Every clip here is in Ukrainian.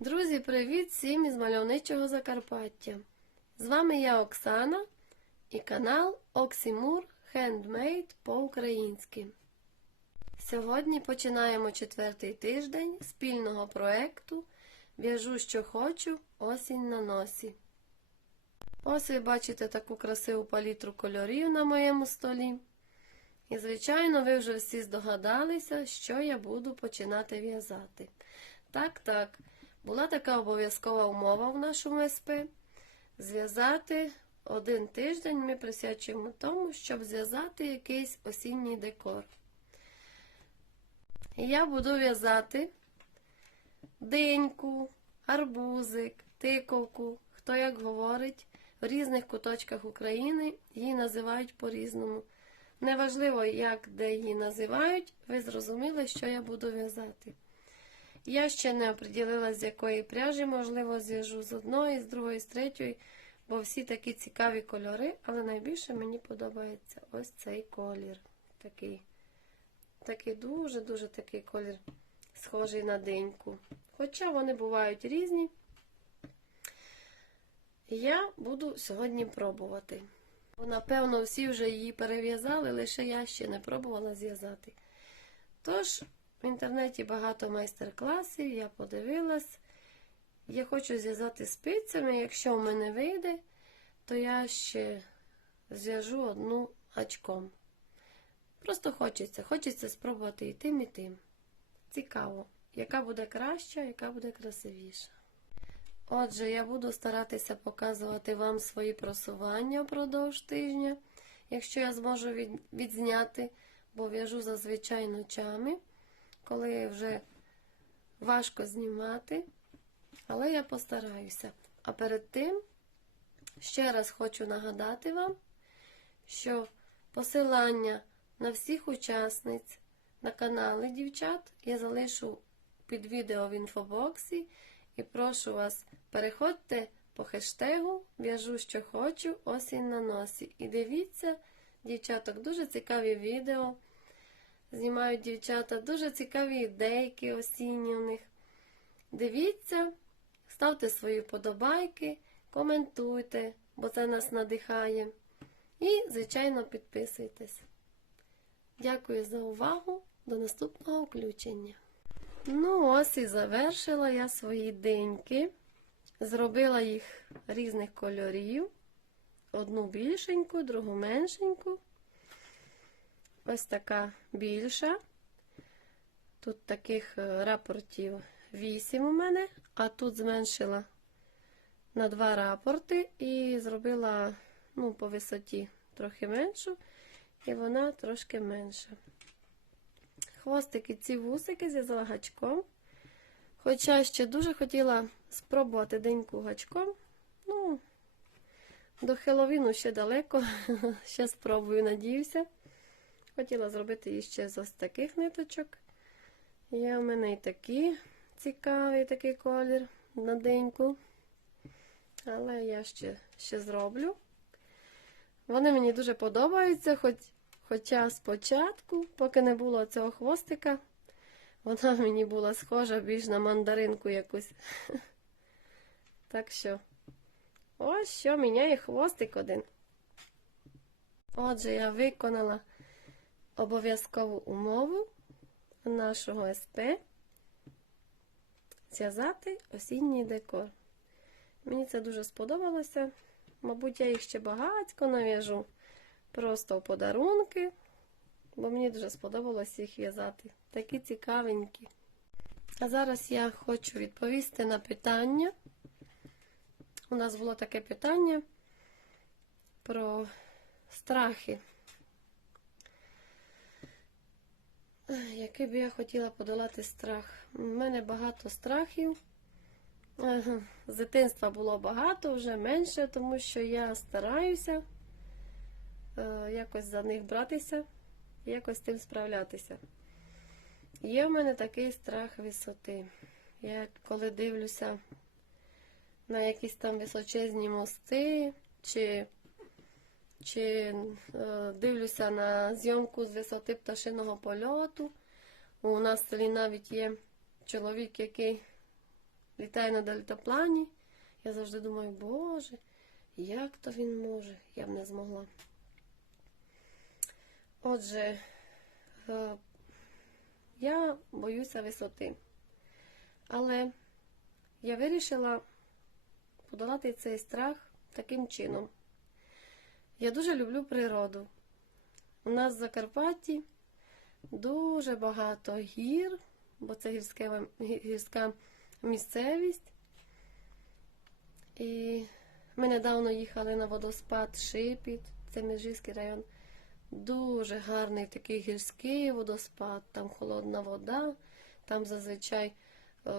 Друзі, привіт всім із мальовничого Закарпаття. З вами я Оксана і канал Оксімур Хендмейд по-українськи. Сьогодні починаємо четвертий тиждень спільного проекту В'яжу, що хочу, осінь на носі. Ось ви бачите таку красиву палітру кольорів на моєму столі. І, звичайно, ви вже всі здогадалися, що я буду починати в'язати. Так, так, була така обов'язкова умова в нашому СП. Зв'язати один тиждень ми присвячуємо тому, щоб зв'язати якийсь осінній декор. Я буду в'язати диньку, арбузик, тиковку, хто як говорить, в різних куточках України її називають по-різному. Неважливо, як де її називають, ви зрозуміли, що я буду в'язати. Я ще не оприділилась, з якої пряжі, можливо, зв'яжу з одної, з другої, з третьої, бо всі такі цікаві кольори, але найбільше мені подобається ось цей колір. Такий такий дуже-дуже такий колір, схожий на диньку. Хоча вони бувають різні. Я буду сьогодні пробувати. Напевно, всі вже її перев'язали, лише я ще не пробувала зв'язати. Тож, в інтернеті багато майстер-класів, я подивилась. Я хочу зв'язати спицями. Якщо в мене вийде, то я ще зв'яжу одну гачком. Просто хочеться. Хочеться спробувати і тим, і тим. Цікаво, яка буде краща, яка буде красивіша. Отже, я буду старатися показувати вам свої просування впродовж тижня, якщо я зможу від, відзняти, бо в'яжу зазвичай ночами, коли вже важко знімати. Але я постараюся. А перед тим ще раз хочу нагадати вам, що посилання на всіх учасниць на канали дівчат я залишу під відео в інфобоксі. І прошу вас, переходьте по хештегу В'яжу, що хочу, осінь на носі. І дивіться, дівчаток, дуже цікаві відео. Знімають дівчата, дуже цікаві ідейки осінні у них. Дивіться, ставте свої подобайки, коментуйте, бо це нас надихає. І, звичайно, підписуйтесь. Дякую за увагу. До наступного включення. Ну, ось і завершила я свої деньки. Зробила їх різних кольорів. Одну більшеньку, другу меншеньку. Ось така більша. Тут таких е, рапортів 8 у мене, а тут зменшила на два рапорти і зробила ну, по висоті трохи меншу, і вона трошки менша. Хвостики ці вусики зв'язала гачком. Хоча ще дуже хотіла спробувати деньку гачком. Ну, до Хеловіну ще далеко. ще спробую, надіюся. Хотіла зробити її ще з ось таких ниточок. Є в мене і такі цікавий такий колір на деньку. Але я ще, ще зроблю. Вони мені дуже подобаються, хоч Хоча спочатку, поки не було цього хвостика, вона мені була схожа більш на мандаринку якусь. Так що, ось що міняє хвостик один. Отже, я виконала обов'язкову умову нашого СП зв'язати осінній декор. Мені це дуже сподобалося. Мабуть, я їх ще багатько нав'яжу просто в подарунки, бо мені дуже сподобалось їх в'язати. Такі цікавенькі. А зараз я хочу відповісти на питання. У нас було таке питання про страхи. Який би я хотіла подолати страх? У мене багато страхів. З дитинства було багато, вже менше, тому що я стараюся е, якось за них братися, якось з тим справлятися. Є в мене такий страх висоти. Я коли дивлюся на якісь там височезні мости, чи чи е, дивлюся на зйомку з висоти пташиного польоту. У нас в селі навіть є чоловік, який літає на дельтаплані. Я завжди думаю, Боже, як то він може? Я б не змогла. Отже, е, я боюся висоти. Але я вирішила подолати цей страх таким чином. Я дуже люблю природу. У нас в Закарпатті дуже багато гір, бо це гірське, гірська місцевість. І ми недавно їхали на водоспад Шипіт, це Межівський район. Дуже гарний такий гірський водоспад, там холодна вода, там зазвичай е,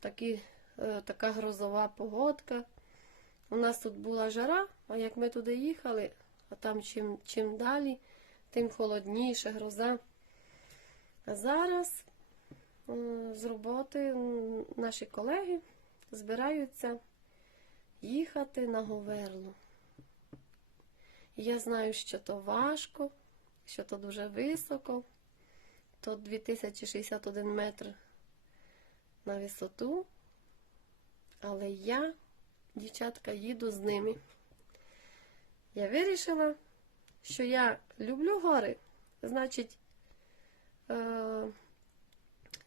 такі, е, така грозова погодка. У нас тут була жара, а як ми туди їхали, а там чим, чим далі, тим холодніше гроза. А зараз е, з роботи наші колеги збираються їхати на Говерлу. Я знаю, що то важко, що то дуже високо, то 2061 метр на висоту. Але я, дівчатка, їду з ними. Я вирішила, що я люблю гори, значить, е-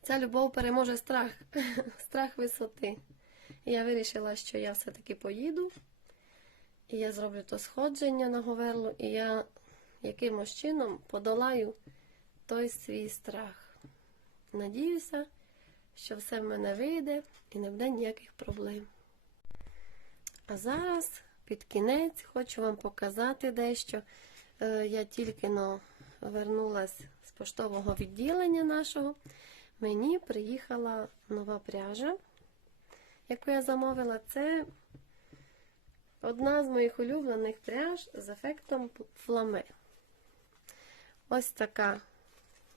ця любов переможе страх, страх висоти. І я вирішила, що я все-таки поїду. І я зроблю то сходження на Говерлу, і я якимось чином подолаю той свій страх. Надіюся, що все в мене вийде і не буде ніяких проблем. А зараз, під кінець, хочу вам показати дещо. Е, Я тільки но вернулась з поштового відділення нашого. Мені приїхала нова пряжа, яку я замовила. Це Одна з моїх улюблених пряж з ефектом фламе. Ось така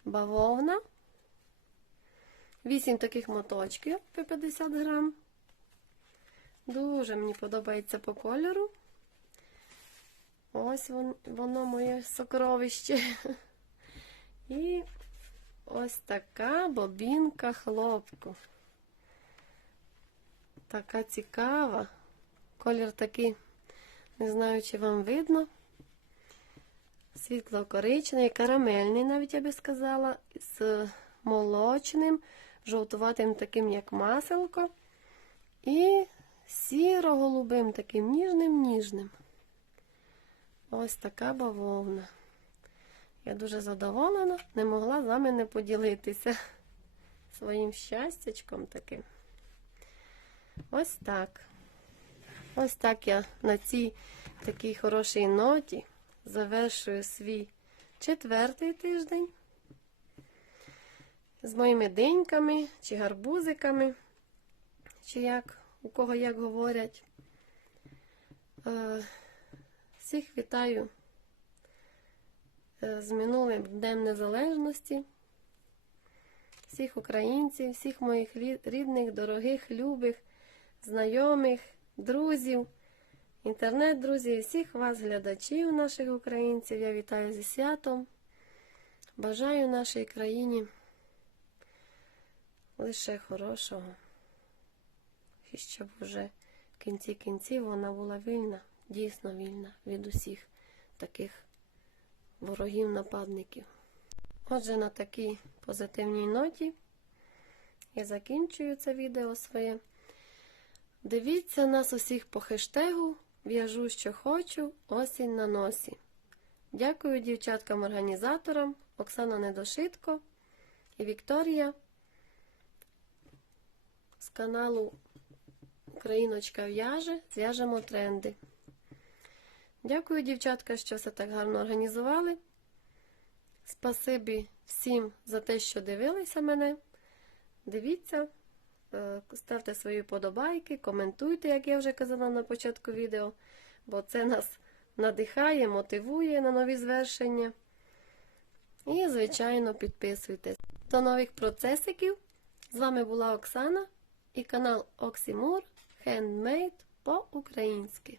бавовна. Вісім таких моточків по 50 грам. Дуже мені подобається по кольору. Ось вон, воно моє сокровище. І ось така бобінка хлопку. Така цікава. Колір такий, не знаю, чи вам видно. Світло-коричневий, карамельний, навіть я би сказала, з молочним, жовтуватим таким, як маселко. І сіро-голубим, таким ніжним-ніжним. Ось така бавовна. Я дуже задоволена, не могла з вами не поділитися своїм щастячком таким. Ось так. Ось так я на цій такій хорошій ноті завершую свій четвертий тиждень з моїми диньками чи гарбузиками, чи як, у кого як говорять. Е, Всіх вітаю е, з минулим Днем Незалежності, всіх українців, всіх моїх рідних, дорогих, любих, знайомих друзів, інтернет-друзів, всіх вас, глядачів наших українців. Я вітаю зі святом. Бажаю нашій країні лише хорошого. І щоб вже в кінці кінців вона була вільна, дійсно вільна від усіх таких ворогів-нападників. Отже, на такій позитивній ноті я закінчую це відео своє. Дивіться нас усіх по хештегу В'яжу, що хочу, осінь на носі. Дякую дівчаткам-організаторам Оксана Недошитко і Вікторія з каналу Україночка в'яже. Зв'яжемо тренди. Дякую, дівчатка, що все так гарно організували. Спасибі всім за те, що дивилися мене. Дивіться. Е, Ставте свої подобайки, коментуйте, як я вже казала на початку відео, бо це нас надихає, мотивує на нові звершення. І, звичайно, підписуйтесь. До нових процесиків. З вами була Оксана і канал Оксімур Handmade по-українськи.